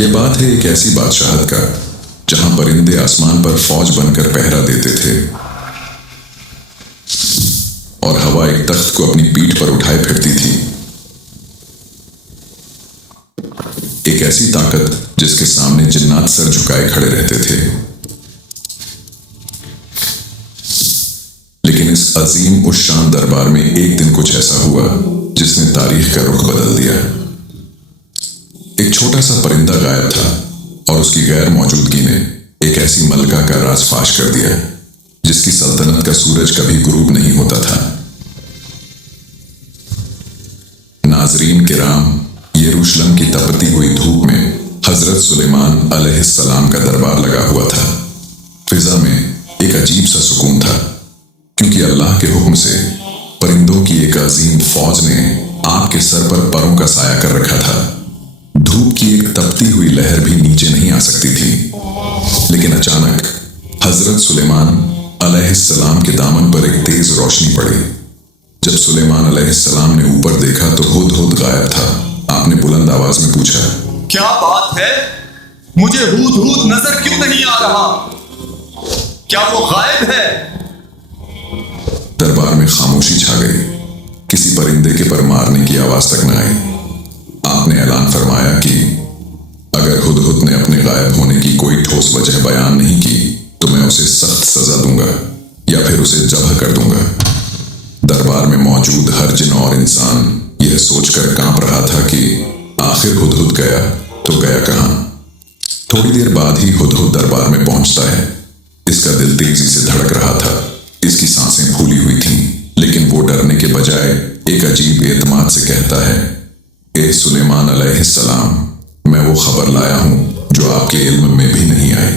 یہ بات ہے ایک ایسی بادشاہت کا جہاں پرندے آسمان پر فوج بن کر پہرا دیتے تھے اور ہوا ایک تخت کو اپنی پیٹھ پر اٹھائے پھرتی تھی۔ ایک ایسی طاقت جس کے سامنے جنات سر جھکائے کھڑے رہتے تھے۔ لیکن اس عظیم الشان دربار میں ایک دن کچھ ایسا ہوا جس نے تاریخ کا رخ بدل دیا۔ ایک چھوٹا سا پرندہ غائب تھا اور اس کی غیر موجودگی نے ایک ایسی ملکہ کا راز فاش کر دیا جس کی سلطنت کا سورج کبھی غروب نہیں ہوتا تھا۔ ناظرین کرام، یروشلم کی تپتی ہوئی دھوپ میں حضرت سلیمان علیہ السلام کا دربار لگا ہوا تھا۔ فضا میں ایک عجیب سا سکون تھا، کیونکہ اللہ کے حکم سے پرندوں کی ایک عظیم فوج نے آپ کے سر پر پروں کا سایہ کر رکھا تھا۔ دھوپ کی ایک تپتی ہوئی لہر بھی نیچے نہیں آ سکتی تھی۔ لیکن اچانک حضرت سلیمان علیہ السلام کے دامن پر ایک تیز روشنی پڑی۔ جب سلیمان علیہ السلام نے اوپر دیکھا تو ہدہد غائب تھا۔ آپ نے بلند آواز میں پوچھا، کیا بات ہے؟ مجھے ہدہد نظر کیوں نہیں آ رہا؟ کیا وہ غائب ہے؟ دربار میں خاموشی چھا گئی۔ کسی پرندے کے پر مارنے کی آواز تک نہ آئی۔ آپ نے اعلان فرمایا کہ اگر ہدہد نے اپنے غائب ہونے کی کوئی ٹھوس وجہ بیان نہیں کی تو میں اسے سخت سزا دوں گا یا پھر اسے ذبح کر دوں گا۔ دربار میں موجود ہر جن اور انسان یہ سوچ کر کانپ رہا تھا کہ آخر ہدہد گیا تو گیا کہاں۔ تھوڑی دیر بعد ہی ہدہد دربار میں پہنچتا ہے۔ اس کا دل تیزی سے دھڑک رہا تھا، اس کی سانسیں پھولی ہوئی تھیں، لیکن وہ ڈرنے کے بجائے ایک عجیب اعتماد سے کہتا ہے، اے سلیمان علیہ السلام، میں وہ خبر لایا ہوں جو آپ کے علم میں بھی نہیں آئی۔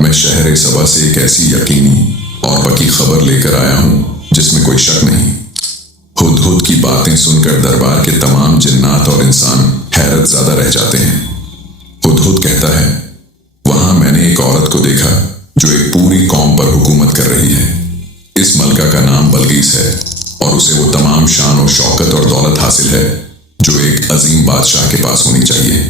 میں شہر سبا سے ایک ایسی یقینی اور پکی خبر لے کر آیا ہوں جس میں کوئی شک نہیں۔ ہدہد کی باتیں سن کر دربار کے تمام جنات اور انسان حیرت زدہ رہ جاتے ہیں۔ ہدہد کہتا ہے، وہاں میں نے ایک عورت کو دیکھا جو ایک پوری قوم پر حکومت کر رہی ہے۔ اس ملکہ کا نام بلقیس ہے اور اسے وہ تمام شان و شوکت اور دولت حاصل ہے جو ایک عظیم بادشاہ کے پاس ہونی چاہیے۔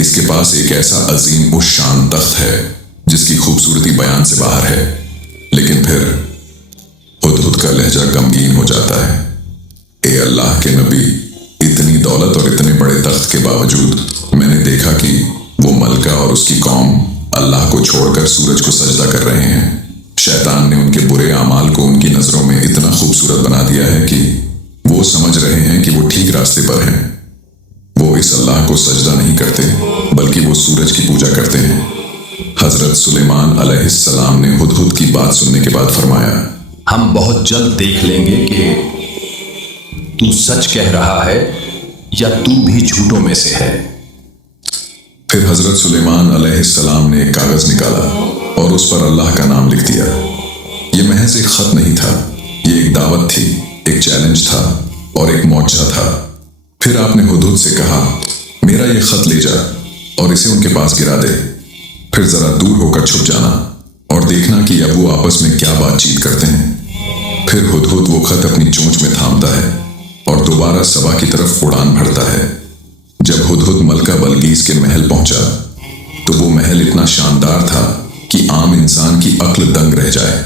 اس کے پاس ایک ایسا عظیم الشان تخت ہے جس کی خوبصورتی بیان سے باہر ہے۔ لیکن پھر ہدہد کا لہجہ غمگین ہو جاتا ہے، اے اللہ کے نبی، اتنی دولت اور اتنے بڑے تخت کے باوجود میں نے دیکھا کہ وہ ملکہ اور اس کی قوم اللہ کو چھوڑ کر سورج کو سجدہ کر رہے ہیں۔ شیطان نے ان کے برے اعمال کو ان کی نظروں میں اتنا خوبصورت بنا دیا ہے کہ وہ سمجھ رہے ہیں کہ وہ ٹھیک راستے پر ہیں۔ وہ اس اللہ کو سجدہ نہیں کرتے بلکہ وہ سورج کی پوجا کرتے ہیں۔ حضرت سلیمان علیہ السلام نے ہدہد کی بات سننے کے بعد فرمایا، ہم بہت جلد دیکھ لیں گے کہ تو سچ کہہ رہا ہے یا تو بھی جھوٹوں میں سے ہے۔ پھر حضرت سلیمان علیہ السلام نے ایک کاغذ نکالا اور اس پر اللہ کا نام لکھ دیا۔ یہ محض ایک خط نہیں تھا، یہ ایک دعوت تھی، ایک چیلنج تھا اور ایک معجزہ تھا۔ پھر آپ نے ہدہد سے کہا، میرا یہ خط لے جا اور اسے ان کے پاس گرا دے، پھر ذرا دور ہو کر چھپ جانا اور دیکھنا کہ اب وہ آپس میں کیا بات چیت کرتے ہیں۔ پھر ہدہد وہ خط اپنی چونچ میں تھامتا ہے اور دوبارہ سبا کی طرف اڑان بھرتا ہے۔ جب ہدہد ملکہ بلقیس کے محل پہنچا تو وہ محل اتنا شاندار تھا کہ عام انسان کی عقل دنگ رہ جائے۔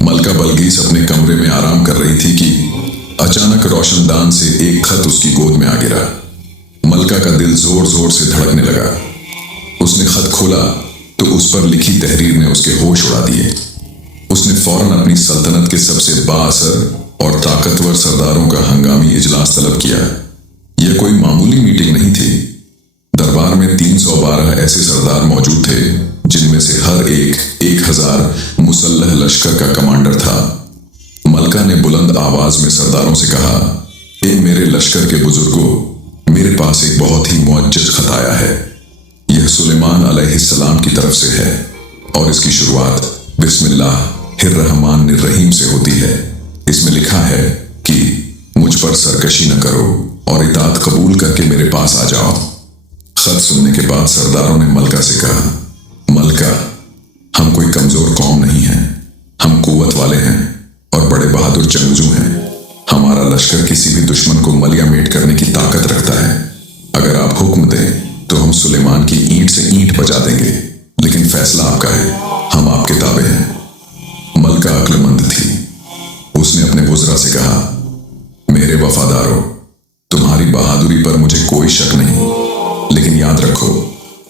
ملکہ بلقیس اپنے کمرے میں آرام کر رہی تھی کہ اچانک روشن دان سے ایک خط اس کی گود میں آ گرا۔ ملکہ کا دل زور زور سے دھڑکنے لگا۔ اس نے خط کھولا تو اس پر لکھی تحریر نے اس کے ہوش اڑا دیے۔ اس نے فوراً اپنی سلطنت کے سب سے با اثر اور طاقتور سرداروں کا ہنگامی اجلاس طلب کیا۔ یہ کوئی معمولی میٹنگ نہیں تھی۔ دربار میں 312 ایسے سردار موجود تھے جن میں سے ہر ایک 1000 مسلح لشکر کا کمانڈر تھا۔ ملکہ نے بلند آواز میں سرداروں سے کہا، اے میرے لشکر کے بزرگوں، میرے پاس ایک بہت ہی معجز خط آیا ہے۔ یہ سلیمان علیہ السلام کی طرف سے ہے اور اس کی شروعات بسم اللہ الرحمن الرحیم سے ہوتی ہے۔ اس میں لکھا ہے کہ مجھ پر سرکشی نہ کرو اور اطاعت قبول کر کے میرے پاس آ جاؤ۔ خط سننے کے بعد سرداروں نے ملکہ سے کہا، ملکہ، ہم کوئی کمزور قوم نہیں ہیں، ہم قوت والے ہیں اور بڑے بہادر جنگجو ہیں۔ ہمارا لشکر کسی بھی دشمن کو ملیا میٹ کرنے کی طاقت رکھتا ہے۔ اگر آپ حکم دیں تو ہم हम सुलेमान की ईंट से ईंट बजा देंगे, लेकिन फैसला आपका है, हम आपके ताबे हैं। मलका अक्लमंद थी। उसने अपने वुज़रा से कहा, मेरे वफादारों, तुम्हारी बहादुरी पर मुझे कोई शक नहीं, लेकिन याद रखो,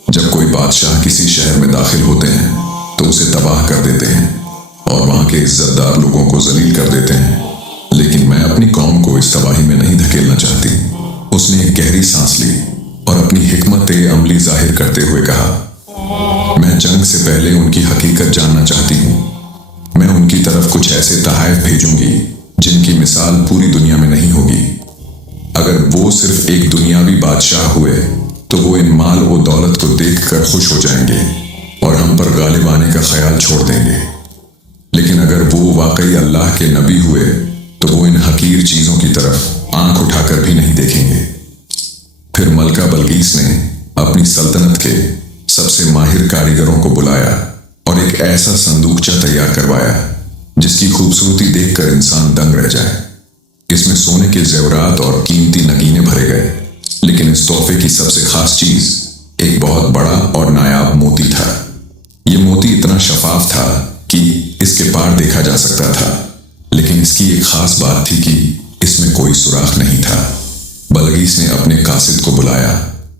जब कोई बादशाह किसी शहर में दाखिल होते हैं तो उसे तबाह कर देते हैं और वहां के इज्जतदार लोगों को जलील कर देते हैं, लेकिन मैं अपनी कौम को इस तबाही में नहीं धकेलना चाहती। उसने एक गहरी सांस ली और अपनी हिकमत अमली जाहिर करते हुए कहा, मैं जंग से पहले उनकी हकीकत जानना चाहती हूँ। मैं उनकी तरफ कुछ ऐसे तहाइफ भेजूंगी जिनकी मिसाल पूरी दुनिया में नहीं होगी। अगर वो सिर्फ एक दुनियावी बादशाह हुए तो वो इन माल और दौलत को देखकर खुश हो जाएंगे और हम पर गालिब आने का ख्याल छोड़ देंगे, लेकिन अगर वो वाकई अल्लाह के नबी हुए तो वो इन हकीर चीजों की तरफ आंख उठाकर भी नहीं देखेंगे। फिर मलका बल्कीस ने अपनी सल्तनत के सबसे माहिर कारीगरों को बुलाया और एक ऐसा संदूकचा तैयार करवाया जिसकी खूबसूरती देखकर इंसान दंग रह जाए। इसमें सोने के जेवरात और कीमती नगीने भरे गए, लेकिन इस तोहफे की सबसे खास चीज एक बहुत बड़ा और नायाब मोती था। ये मोती इतना शफाफ था कि इसके पार देखा जा सकता था, लेकिन इसकी एक खास बात थी कि इसमें कोई सुराख नहीं था। बल्कीस ने अपने कासिद को बुलाया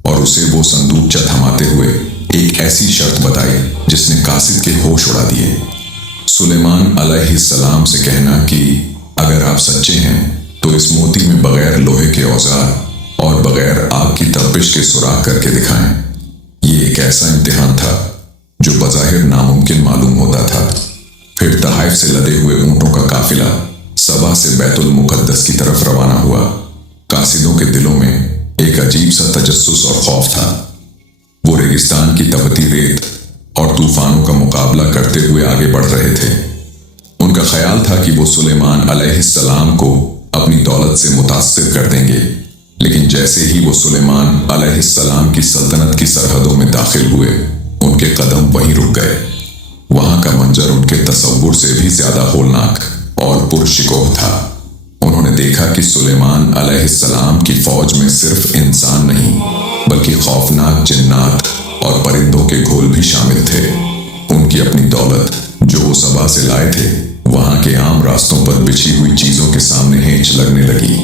और उसे वो संदूकचा थमाते हुए एक ऐसी शर्त बताई जिसने कासिद के होश उड़ा दिए। सुलेमान अलैहिस्सलाम से कहना कि अगर आप सच्चे हैं तो इस मोती में बगैर लोहे के औजार और बगैर आग की तपिश के सुराख करके दिखाएं। ये एक ऐसा इम्तिहान था जो बज़ाहिर नामुमकिन मालूम होता था। फिर तहाइफ से लदे हुए ऊंटों का काफिला सबा से बैतुल मुकद्दस की तरफ रवाना हुआ। कासिदों के दिलों में एक अजीब सा तजस्सुस और खौफ था। वो रेगिस्तान की तपती रेत और तूफानों का मुकाबला करते हुए आगे बढ़ रहे थे। उनका ख्याल था कि वो सुलेमान अलैहिस्सलाम को अपनी दौलत से मुतासिर कर देंगे, लेकिन जैसे ही वो सुलेमान अलैहिस्सलाम की सल्तनत की सरहदों में दाखिल हुए, उनके कदम वहीं रुक गए। वहां का मंजर उनके तसव्वुर से भी ज्यादा होलनाक और पुरशिकोह था। उन्होंने देखा कि सुलेमान अलैहिस्सलाम की फौज में सिर्फ इंसान नहीं, बल्कि खौफनाक जिन्नात और परिंदों के घोल भी शामिल थे। उनकी अपनी दौलत जो वो सबा से लाए थे, वहां के आम रास्तों पर बिछी हुई चीजों के सामने हेंच लगने लगी।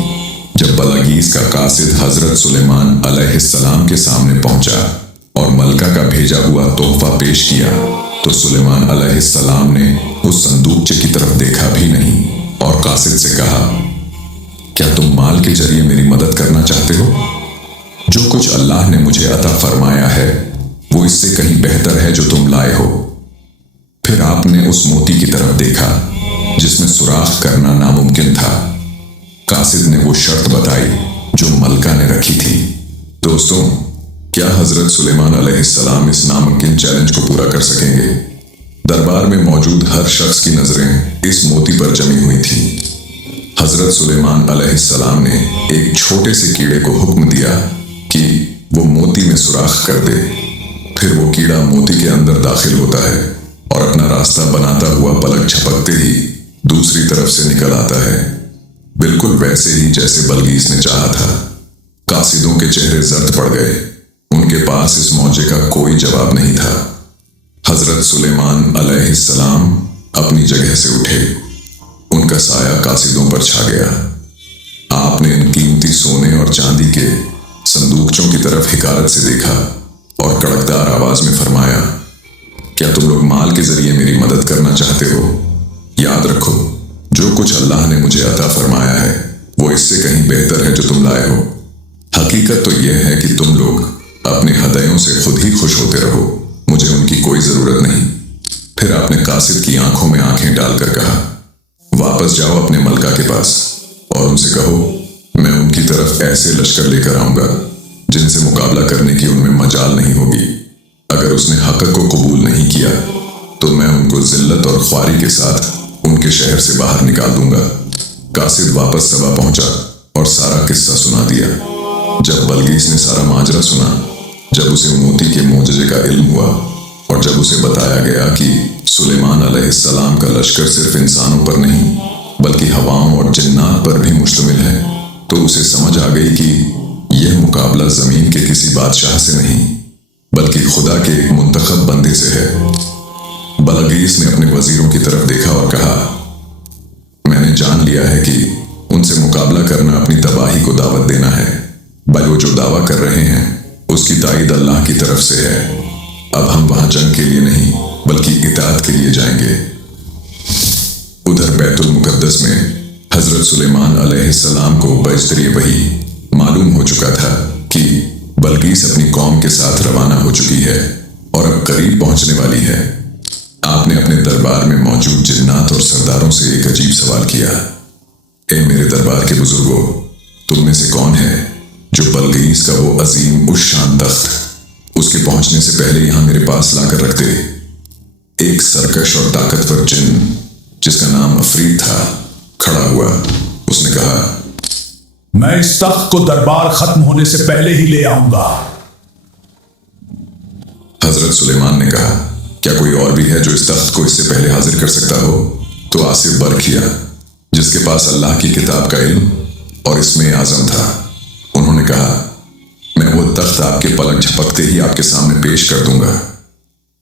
जब बल्कीस का कासिद हजरत सुलेमान अलैहिस्सलाम के सामने पहुंचा और मलका का भेजा हुआ तोहफा पेश किया, तो सुलेमान अलैहिस्सलाम ने उस संदूकचे की तरफ देखा भी नहीं और कासिद से कहा, क्या तुम माल के जरिए मेरी मदद करना चाहते हो? जो कुछ अल्लाह ने मुझे अता फरमाया है वो इससे कहीं बेहतर है जो तुम लाए हो। फिर आपने उस मोती की तरफ देखा जिसमें सुराख करना नामुमकिन था। कासिद ने वो शर्त बताई जो मलका ने रखी थी। दोस्तों, क्या हजरत सुलेमान अलैहिस्सलाम इस नामुमकिन चैलेंज को पूरा कर सकेंगे? दरबार में मौजूद हर शख्स की नजरें इस मोती पर जमी हुई थी। हजरत सुलेमान अलैहिस्सलाम ने एक छोटे से कीड़े को हुक्म दिया कि वो मोती में सुराख कर दे। फिर वो कीड़ा मोती के अंदर दाखिल होता है और अपना रास्ता बनाता हुआ पलक झपकते ही दूसरी तरफ से निकल आता है, बिल्कुल वैसे ही जैसे बल्कीस ने चाहा था। कासिदों के चेहरे जर्द पड़ गए। उनके पास इस मौजे का कोई जवाब नहीं था। हजरत सुलेमान अलैहिस्सलाम अपनी जगह से उठे। उनका साया कासिदों पर छा गया। आपने इन कीमती सोने और चांदी के संदूकचों की तरफ हिकारत से देखा और कड़कदार आवाज में फरमाया, क्या तुम लोग माल के जरिए मेरी मदद करना चाहते हो? याद रखो, जो कुछ अल्लाह ने मुझे अता फरमाया है वो इससे कहीं बेहतर है जो तुम लाए हो। हकीकत तो यह है कि तुम लोग अपने हदयों से खुद ही खुश होते रहो, मुझे उनकी कोई जरूरत नहीं। फिर आपने कासिद की आंखों में आंखें डालकर कहा, वापस जाओ अपने मलका के पास और उनसे कहो, मैं उनकी तरफ ऐसे लश्कर लेकर आऊंगा जिनसे मुकाबला करने की उनमें मजाल नहीं होगी। अगर उसने हक को कबूल नहीं किया तो मैं उनको जिल्लत और ख्वारी के साथ उनके शहर से बाहर निकाल दूंगा। कासिद वापस सबा पहुंचा और सारा किस्सा सुना दिया। जब बल्कीस ने सारा माजरा सुना, जब उसे मोती के मोजजे का इल्म हुआ और जब उसे बताया गया कि सुलेमान अलैहिस्सलाम का लश्कर सिर्फ इंसानों पर नहीं बल्कि हवाओं और जिन्नात पर भी मुश्तमिल है, तो उसे समझ आ गई कि यह मुकाबला जमीन के किसी बादशाह से नहीं बल्कि खुदा के एक मुंतखब बंदे से है। बलगीस ने अपने वजीरों की तरफ देखा और कहा, मैंने जान लिया है कि उनसे मुकाबला करना अपनी तबाही को दावत देना है। बल वो जो दावा कर रहे हैं उसकी ताईद अल्लाह की तरफ से है। अब हम वहां जंग के लिए नहीं बल्कि इताअत के लिए जाएंगे। उधर बैतुल मुकद्दस में हजरत सुलेमान अलैहिस्सलाम को बजतरी वही मालूम हो चुका था कि बल्कीस अपनी कौम के साथ रवाना हो चुकी है और अब करीब पहुंचने वाली है। आपने अपने दरबार में मौजूद जिन्नात और सरदारों से एक अजीब सवाल किया, ए मेरे दरबार के बुजुर्गों, तुम में से कौन है जो बल्कीस का वो अजीम उस शान तख्त उसके पहुंचने से पहले यहां मेरे पास लाकर रख दे। एक सरकश और ताकतवर जिन जिसका नाम अफरीद था खड़ा हुआ। उसने कहा, मैं इस तख्त को दरबार खत्म होने से पहले ही ले आऊंगा। हजरत सुलेमान ने कहा, क्या कोई और भी है जो इस तख्त को इससे पहले हाजिर कर सकता हो? तो आसिफ बरखिया, जिसके पास अल्लाह की किताब का इल्म और इसमें आजम था, उन्होंने कहा, मैं वो तख्त आपके पलक झपकते ही आपके सामने पेश कर दूंगा।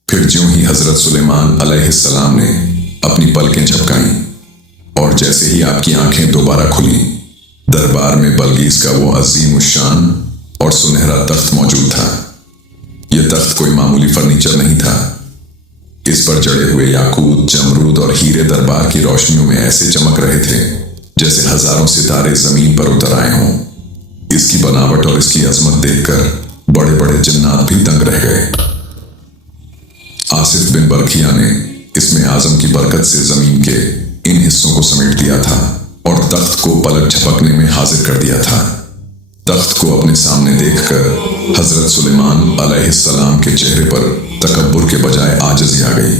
फिर ज्यों ही हजरत सुलेमान अलैहिस्सलाम ने अपनी पलकें झपकाईं और जैसे ही आपकी आंखें दोबारा खुली, दरबार में बल्कीस का वो अजीम शान और सुनहरा तख्त मौजूद था। यह तख्त कोई मामूली फर्नीचर नहीं था। इस पर जड़े हुए याकूत, जमरूद और हीरे दरबार की रोशनियों में ऐसे चमक रहे थे जैसे हजारों सितारे जमीन पर उतर आए हों। इसकी बनावट और इसकी अजमत देखकर बड़े बड़े जिन्नात भी दंग रह गए। आसिफ बिन बरखिया ने इसमें आजम की बरकत से जमीन के इन हिस्सों को समेट दिया था और तख्त को पलक झपकने में हाजिर कर दिया था। तख्त को अपने सामने देखकर हजरत सुलेमान अलैहिस्सलाम के चेहरे पर तकब्बुर के बजाय आजिज़ी आ गई।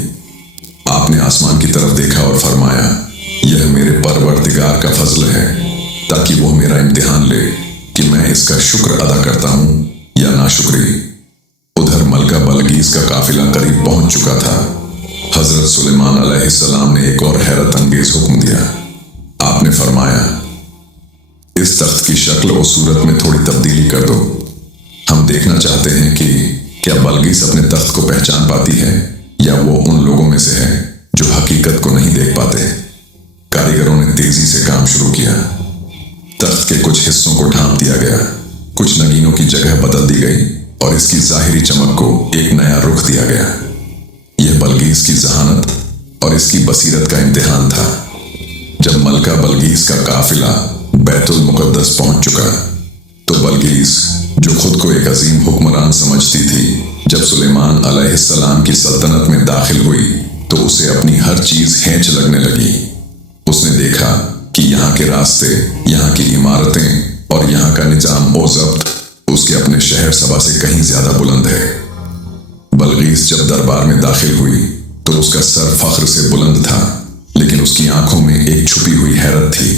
आपने आसमान की तरफ देखा और फरमाया, यह मेरे परवरदिगार का फजल है ताकि वो मेरा इम्तिहान ले कि मैं इसका शुक्र अदा करता हूं या नाशुक्री। उधर मलका बल्कीस का काफिला करीब पहुंच चुका था। हजरत सुलेमान अलैहिस्सलाम ने एक और हैरत अंगेज हुक्म दिया। आपने फरमाया, इस तख्त की शक्ल और सूरत में थोड़ी तब्दीली कर दो। हम देखना चाहते हैं कि क्या बल्कीस अपने तख्त को पहचान पाती है या वो उन लोगों में से है जो हकीकत को नहीं देख पाते। कारीगरों ने तेजी से काम शुरू किया। तख्त के कुछ हिस्सों को ढांप दिया गया, कुछ नगीनों की जगह बदल दी गई और इसकी जाहिरी चमक को एक नया रुख दिया गया। यह बल्कीस की जहानत और इसकी बसीरत का इम्तिहान था। जब मलका बल्कीस का काफिला बैतुल मुकद्दस पहुंच चुका तो बल्कीस, जो खुद को एक अजीम हुक्मरान समझती थी, जब सुलेमान अलैहिस्सलाम की सल्तनत में दाखिल हुई तो उसे अपनी हर चीज हेंच लगने लगी। उसने देखा कि यहाँ के रास्ते, यहाँ की इमारतें और यहाँ का निजाम ओ ज़ब्त उसके अपने शहर सबा से कहीं ज्यादा बुलंद है। बल्कीस जब दरबार में दाखिल हुई तो उसका सर फख्र से बुलंद था, लेकिन उसकी आंखों में एक छुपी हुई हैरत थी।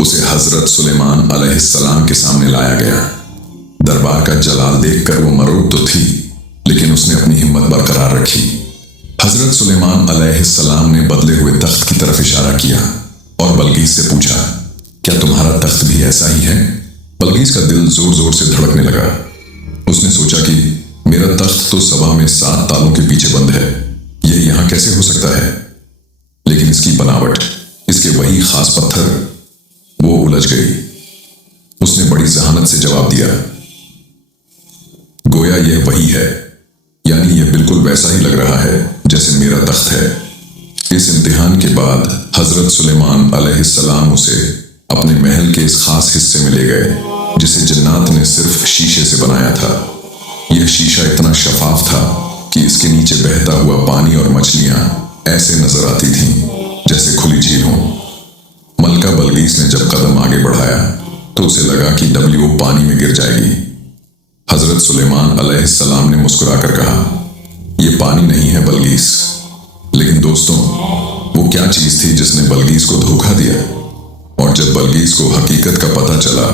उसे हजरत सुलेमान अलैहिस्सलाम के सामने लाया गया। दरबार का जलाल देखकर वो मरूद तो थी, लेकिन उसने अपनी हिम्मत बरकरार रखी। हजरत सुलेमान अलैहिस्सलाम ने बदले हुए तख्त की तरफ इशारा किया और बल्कीस से पूछा, क्या तुम्हारा तख्त भी ऐसा ही है? बल्कीस का दिल जोर जोर से धड़कने लगा। उसने सोचा कि मेरा तख्त तो सभा में 7 तालों के पीछे बंद है, यह यहां कैसे हो सकता है? लेकिन इसकी बनावट, इसके वही खास पत्थर, वो उलझ गई। उसने बड़ी जहानत से जवाब दिया, गोया यह वही है, यानी यह बिल्कुल वैसा ही लग रहा है जैसे मेरा तख्त है। इस इम्तिहान के बाद हजरत सुलेमान अलैहिस्सलाम उसे अपने महल के इस खास हिस्से में ले गए जिसे जिन्नात ने सिर्फ शीशे से बनाया था। यह शीशा इतना शफाफ था कि इसके नीचे बहता हुआ पानी और मछलियां ऐसे नजर आती थीं जैसे खुली झील हो। मलका बल्कीस ने जब कदम आगे बढ़ाया तो उसे लगा कि डबली पानी में गिर जाएगी। हजरत सुलेमान अलैहिस्सलाम ने मुस्कुराकर कहा, यह पानी नहीं है बल्कीस। लेकिन दोस्तों, वो क्या चीज थी जिसने बल्कीस को धोखा दिया? और जब बल्कीस को हकीकत का पता चला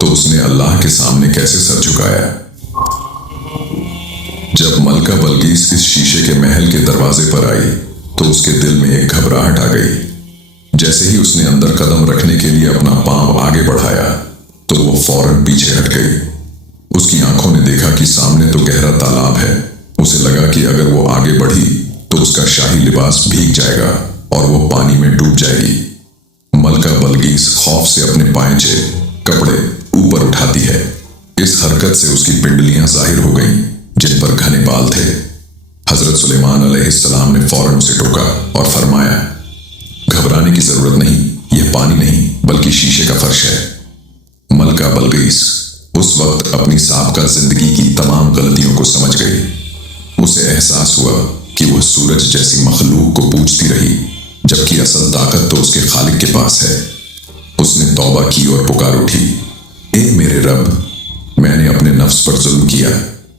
तो उसने अल्लाह के सामने कैसे सर झुकाया? जब मलका बल्कीस इस शीशे के महल के दरवाजे पर आई तो उसके दिल में एक घबराहट आ गई। जैसे ही उसने अंदर कदम रखने के लिए अपना पांव आगे बढ़ाया तो वो फौरन पीछे हट गई। उसकी आंखों ने देखा کہ سامنے تو گہرا تالاب ہے۔ اسے لگا کہ اگر وہ آگے بڑھی تو اس کا شاہی لباس بھیگ جائے گا اور وہ پانی میں ڈوب جائے گی۔ ملکہ بلقیس خوف سے اپنے پائنچے کپڑے اوپر اٹھاتی ہے۔ اس حرکت سے اس کی پنڈلیاں ظاہر ہو گئیں جن پر گھنے بال تھے۔ حضرت سلیمان علیہ السلام نے فوراً اسے ٹوکا اور فرمایا، گھبرانے کی ضرورت نہیں، یہ پانی نہیں بلکہ شیشے کا فرش ہے۔ ملکہ بلقیس اس وقت اپنی سابقہ زندگی کی تمام غلطیوں کو سمجھ گئی۔ اسے احساس ہوا کہ وہ سورج جیسی مخلوق کو پوجتی رہی جبکہ اصل طاقت تو اس کے خالق کے پاس ہے۔ اس نے توبہ کی اور پکار اٹھی، اے میرے رب، میں نے اپنے نفس پر ظلم کیا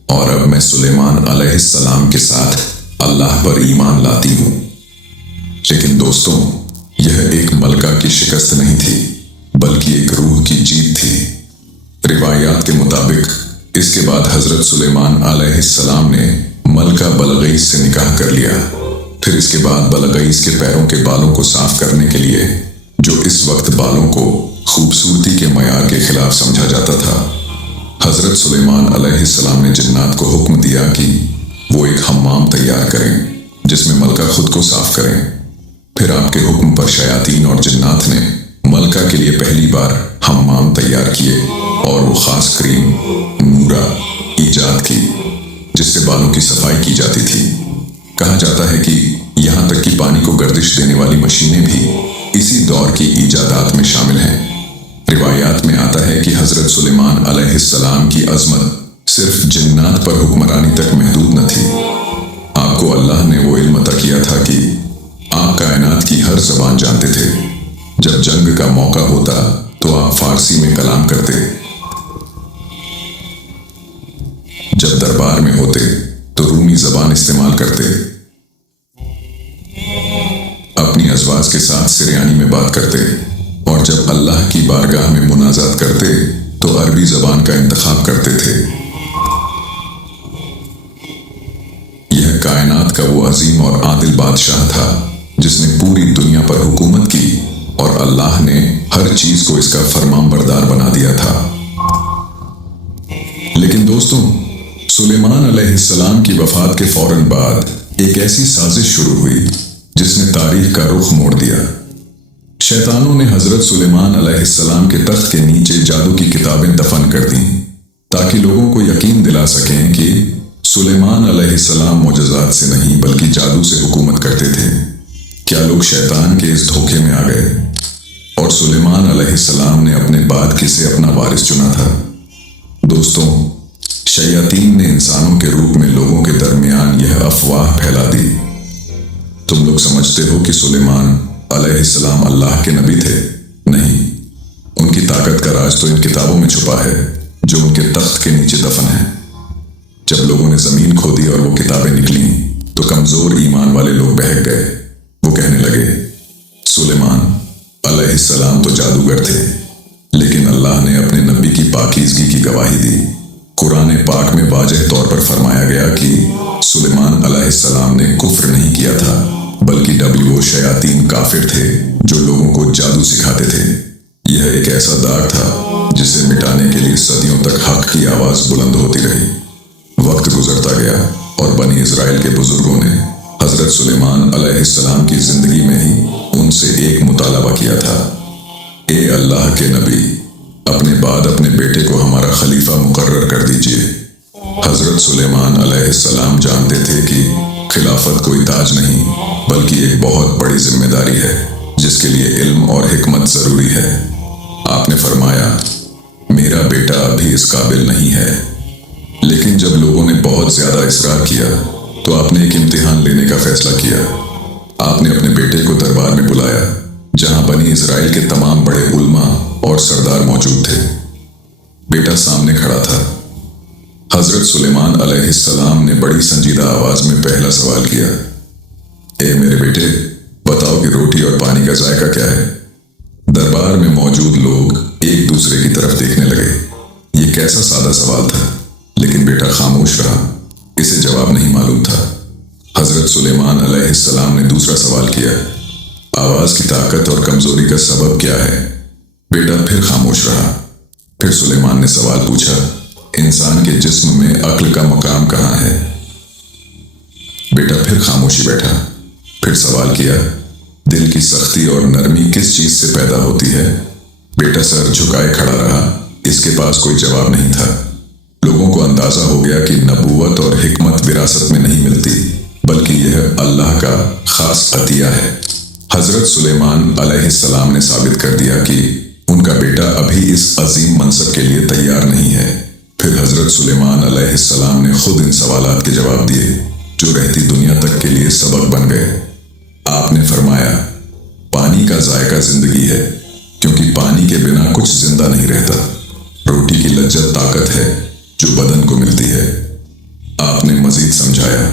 اور اب میں سلیمان علیہ السلام کے ساتھ اللہ پر ایمان لاتی ہوں۔ لیکن دوستوں، یہ ایک ملکہ کی شکست نہیں تھی بلکہ ایک روح کی جیت تھی۔ روایات کے مطابق اس کے بعد حضرت سلیمان علیہ السلام نے ملکہ بلقیس سے نکاح کر لیا۔ پھر اس کے بعد بلقیس کے پیروں کے بالوں کو صاف کرنے کے لیے، جو اس وقت بالوں کو خوبصورتی کے معیار کے خلاف سمجھا جاتا تھا، حضرت سلیمان علیہ السلام نے جنات کو حکم دیا کہ وہ ایک حمام تیار کریں جس میں ملکہ خود کو صاف کریں۔ پھر آپ کے حکم پر شیاطین اور جنات نے ملکہ کے لیے پہلی بار حمام تیار کیے اور وہ خاص کریم نورا ایجاد کی جس سے بالوں کی صفائی کی جاتی تھی۔ کہا جاتا ہے کہ یہاں تک کہ پانی کو گردش دینے والی مشینیں بھی اسی دور کی ایجادات میں شامل ہیں۔ روایات میں آتا ہے کہ حضرت سلیمان علیہ السلام کی عظمت صرف جنات پر حکمرانی تک محدود نہ تھی۔ آپ کو اللہ نے وہ علم عطا کیا تھا کہ آپ کائنات کی ہر زبان جانتے تھے۔ جب جنگ کا موقع ہوتا تو آپ فارسی میں کلام کرتے، جب دربار میں ہوتے تو رومی زبان استعمال کرتے، اپنی ازواج کے ساتھ سریانی میں بات کرتے، اور جب اللہ کی بارگاہ میں مناجات کرتے تو عربی زبان کا انتخاب کرتے تھے۔ یہ کائنات کا وہ عظیم اور عادل بادشاہ تھا جس نے پوری دنیا پر حکومت کی اور اللہ نے ہر چیز کو اس کا فرمان بردار بنا دیا تھا۔ لیکن دوستوں، سلیمان علیہ السلام کی وفات کے فوراً بعد ایک ایسی سازش شروع ہوئی جس نے تاریخ کا رخ موڑ دیا۔ شیطانوں نے حضرت سلیمان علیہ السلام کے تخت کے نیچے جادو کی کتابیں دفن کر دیں تاکہ لوگوں کو یقین دلا سکیں کہ سلیمان علیہ السلام معجزات سے نہیں بلکہ جادو سے حکومت کرتے تھے۔ کیا لوگ شیطان کے اس دھوکے میں آ گئے؟ اور سلیمان علیہ السلام نے اپنے بعد کسے اپنا وارث چنا تھا؟ دوستوں، شیاطین نے انسانوں کے روپ میں لوگوں کے درمیان یہ افواہ پھیلا دی۔ تم لوگ سمجھتے ہو کہ سلیمان علیہ السلام اللہ کے نبی تھے؟ نہیں، ان کی طاقت کا راز تو ان کتابوں میں چھپا ہے جو ان کے تخت کے نیچے دفن ہے۔ جب لوگوں نے زمین کھودی اور وہ کتابیں نکلیں تو کمزور ایمان والے لوگ بہک گئے۔ وہ کہنے لگے، سلیمان علیہ السلام تو جادوگر تھے، لیکن اللہ نے اپنے نبی کی پاکیزگی کی گواہی دی۔ قرآن پاک میں واضح طور پر فرمایا گیا کہ سلیمان علیہ السلام نے کفر نہیں کیا تھا بلکہ وہ شیاطین کافر تھے جو لوگوں کو جادو سکھاتے تھے۔ یہ ایک ایسا داغ تھا جسے مٹانے کے لیے صدیوں تک حق کی آواز بلند ہوتی رہی۔ وقت گزرتا گیا اور بنی اسرائیل کے بزرگوں نے حضرت سلیمان علیہ السلام کی زندگی میں ہی ان سے ایک مطالبہ کیا تھا، اے اللہ کے نبی، اپنے بعد اپنے بیٹے کو ہمارا خلیفہ مقرر کر دیجئے۔ حضرت سلیمان علیہ السلام جانتے تھے کہ خلافت کوئی تاج نہیں بلکہ ایک بہت بڑی ذمہ داری ہے جس کے لیے علم اور حکمت ضروری ہے۔ آپ نے فرمایا، میرا بیٹا ابھی اس قابل نہیں ہے۔ لیکن جب لوگوں نے بہت زیادہ اصرار کیا تو آپ نے ایک امتحان لینے کا فیصلہ کیا۔ آپ نے اپنے بیٹے کو دربار میں بلایا جہاں بنی اسرائیل کے تمام بڑے علماء اور سردار موجود تھے۔ بیٹا سامنے کھڑا تھا۔ حضرت سلیمان علیہ السلام نے بڑی سنجیدہ آواز میں پہلا سوال کیا، اے میرے بیٹے، بتاؤ کہ روٹی اور پانی کا ذائقہ کیا ہے؟ دربار میں موجود لوگ ایک دوسرے کی طرف دیکھنے لگے۔ یہ کیسا سادہ سوال تھا، لیکن بیٹا خاموش رہا، اسے جواب نہیں معلوم تھا۔ حضرت سلیمان علیہ السلام نے دوسرا سوال کیا، آواز کی طاقت اور کمزوری کا سبب کیا ہے؟ بیٹا پھر خاموش رہا۔ پھر سلیمان نے سوال پوچھا، इंसान के जिस्म में अक्ल का मकाम कहाँ है? बेटा फिर खामोशी बैठा। फिर सवाल किया, दिल की सख्ती और नरमी किस चीज से पैदा होती है? बेटा सर झुकाए खड़ा रहा। इसके पास कोई जवाब नहीं था। लोगों को अंदाजा हो गया कि नबूवत और हिकमत विरासत में नहीं मिलती, बल्कि यह अल्लाह का खास अतिया है। हजरत सुलेमान अलैहिस्सलाम ने साबित कर दिया कि उनका बेटा अभी इस अजीम मनसब के लिए तैयार नहीं है। फिर हजरत सुलेमान अलैहिस्सलाम ने खुद इन सवालात के जवाब दिए, जो रहती दुनिया तक के लिए सबक बन गए। आपने फरमाया, पानी का जायका जिंदगी है, क्योंकि पानी के बिना कुछ जिंदा नहीं रहता। रोटी की लज्जत ताकत है जो बदन को मिलती है। आपने मजीद समझाया,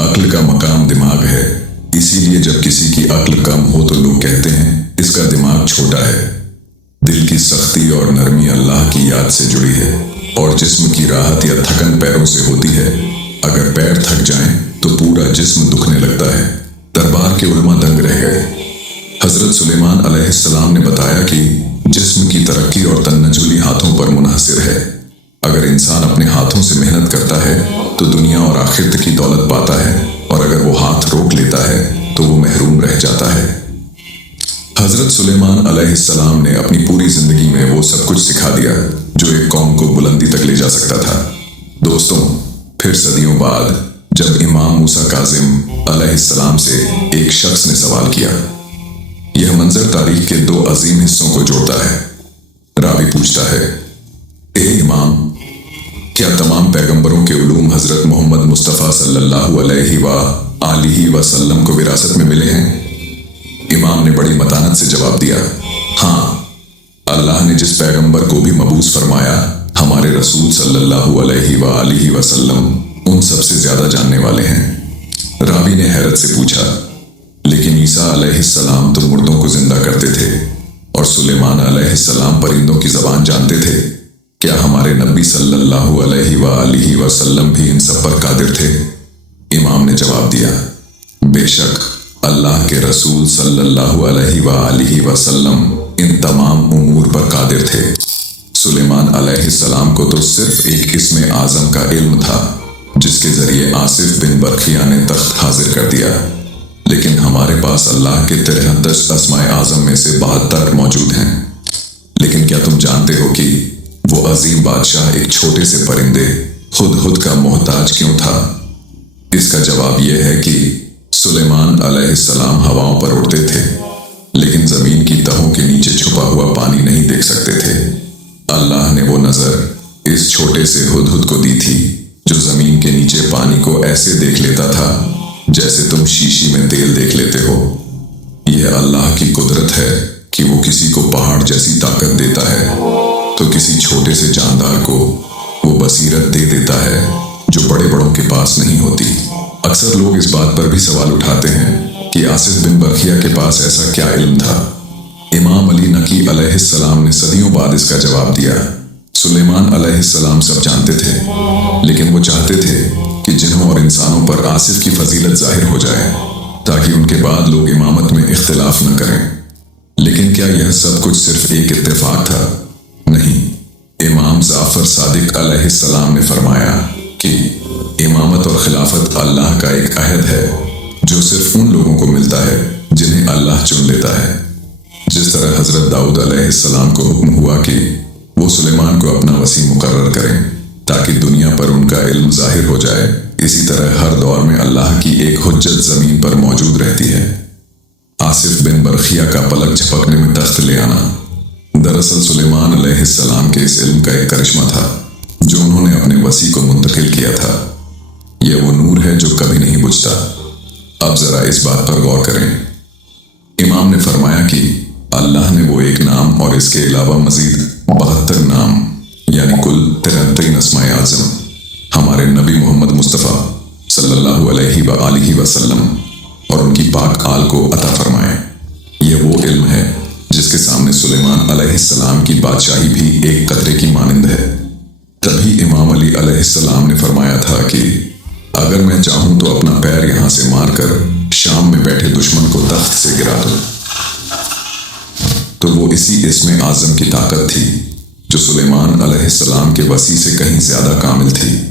अक्ल का मकाम दिमाग है, इसीलिए जब किसी की अक्ल कम हो तो लोग कहते हैं इसका दिमाग छोटा है। दिल की सख्ती और नरमी अल्लाह की याद से जुड़ी है, और जिस्म की राहत या थकन पैरों से होती है। अगर पैर थक जाएं तो पूरा जिस्म दुखने लगता है। दरबार के उलमा दंग रह गए। हजरत सुलेमान अलैहिस्सलाम ने बताया कि जिस्म की तरक्की और तन्नजुली हाथों पर मुनहसिर है। अगर इंसान अपने हाथों से मेहनत करता है तो दुनिया और आखिरत की दौलत पाता है, और अगर वो हाथ रोक लेता है तो वो महरूम रह जाता है। हजरत सुलेमान अलैहिस्सलाम ने अपनी पूरी जिंदगी में वो सब कुछ सिखा दिया जो एक कौम को बुलंदी तक ले जा सकता था। दोस्तों, फिर सदियों बाद जब इमाम मूसा काजिम अलैहिस्सलाम से एक शख्स ने सवाल किया, यह मंजर तारीख के दो अजीम हिस्सों को जोड़ता है। रावी पूछता है, ए इमाम, क्या तमाम पैगंबरों के उलूम हजरत मोहम्मद मुस्तफ़ा सल्लल्लाहु अलैहि वसल्लम को विरासत में मिले हैं? इमाम ने बड़ी मतानत से जवाब दिया, हाँ, अल्लाह ने जिस पैगंबर को भी मबूस फरमाया, हमारे रसूल सल्लल्लाहु अलैहि वसल्लम उन सबसे ज्यादा जानने वाले हैं। रावी ने हैरत से पूछा, लेकिन ईसा अलैहिस्सलाम तो मुर्दों को जिंदा करते थे, और सुलेमान अलैहिस्सलाम परिंदों की जबान जानते थे। क्या हमारे नबी सल्लल्लाहु अलैहि वसल्लम भी इन सब पर कादिर थे? इमाम ने जवाब दिया, बेशक अल्लाह के रसूल सल्लल्लाहु अलैहि वसल्लम इन तमाम उमूर पर कादिर थे। सुलेमान अलैहिस्सलाम को तो सिर्फ एक इस्म आजम का इल्म था, जिसके जरिए आसिफ बिन बरखिया ने तख्त हाजिर कर दिया, लेकिन हमारे पास अल्लाह के 63 अस्माए आजम में से 72 मौजूद हैं। लेकिन क्या तुम जानते हो कि वो अजीम बादशाह एक छोटे से परिंदे खुद का मोहताज क्यों था? इसका जवाब यह है कि सुलेमान अलैहिस्सलाम हवाओं पर उड़ते थे, लेकिन जमीन की तहों के नीचे छुपा हुआ पानी नहीं देख सकते थे। अल्लाह ने वो नजर इस छोटे से हुदहुद को दी थी, जो जमीन के नीचे पानी को ऐसे देख लेता था जैसे तुम शीशी में तेल देख लेते हो। यह अल्लाह की कुदरत है कि वो किसी को पहाड़ जैसी ताकत देता है तो किसी छोटे से जानदार को वो बसीरत दे देता है जो बड़े बड़ों के पास नहीं होती। अक्सर लोग इस बात पर भी सवाल उठाते हैं कि आसिफ बिन बरखिया के पास ऐसा क्या इल्म था। इमाम अली नकी अलैहिस्सलाम ने सदियों बाद इसका जवाब दिया। सुलेमान अलैहिस्सलाम सब जानते थे, लेकिन वो चाहते थे कि जिन्हों और इंसानों पर आसिफ की फजीलत जाहिर हो जाए, ताकि उनके बाद लोग इमामत में इख्तिलाफ न करें। लेकिन क्या यह सब कुछ सिर्फ एक इत्तेफाक था? नहीं। इमाम जाफर सादिक अलैहिस्सलाम ने फरमाया कि इमामत और खिलाफत अल्लाह का एक अहद है जो सिर्फ उन लोगों को मिलता है जिन्हें अल्लाह चुन लेता है। जिस तरह हजरत दाऊद अलैहिस्सलाम को हुक्म हुआ कि वो सुलेमान को अपना वसी मुकर्रर करें ताकि दुनिया पर उनका इल्म जाहिर हो जाए, इसी तरह हर दौर में अल्लाह की एक हुज्जत जमीन पर मौजूद रहती है। आसिफ बिन बरखिया का पलक झपकने में तख्त ले आना दरअसल सुलेमान अलैहिस्सलाम के इस इल्म का एक करिश्मा था जो उन्होंने अपने वसी को मुंतकिल किया था। यह वो नूर है जो कभी नहीं बुझता। अब जरा इस बात पर गौर करें। इमाम ने फरमाया कि अल्लाह ने वो एक नाम और इसके अलावा मजीद 72 नाम यानी कुल 73 अस्माए आजम हमारे नबी मोहम्मद मुस्तफ़ा सल्लल्लाहु अलैहि वसल्लम और उनकी पाक आल को अता फरमाए। यह वो इल्म है जिसके सामने सुलेमान अलैहिस्सलाम की बादशाही भी एक कतरे की मानिंद है। तभी इमाम अली अलैहिस्सलाम ने फरमाया था कि अगर मैं चाहूं तो अपना पैर यहां से मारकर शाम में बैठे दुश्मन को तख्त से गिरा दूं। तो वो इसी इस्म आजम की ताकत थी जो सुलेमान अलैहिस्सलाम के वसी से कहीं ज्यादा कामिल थी।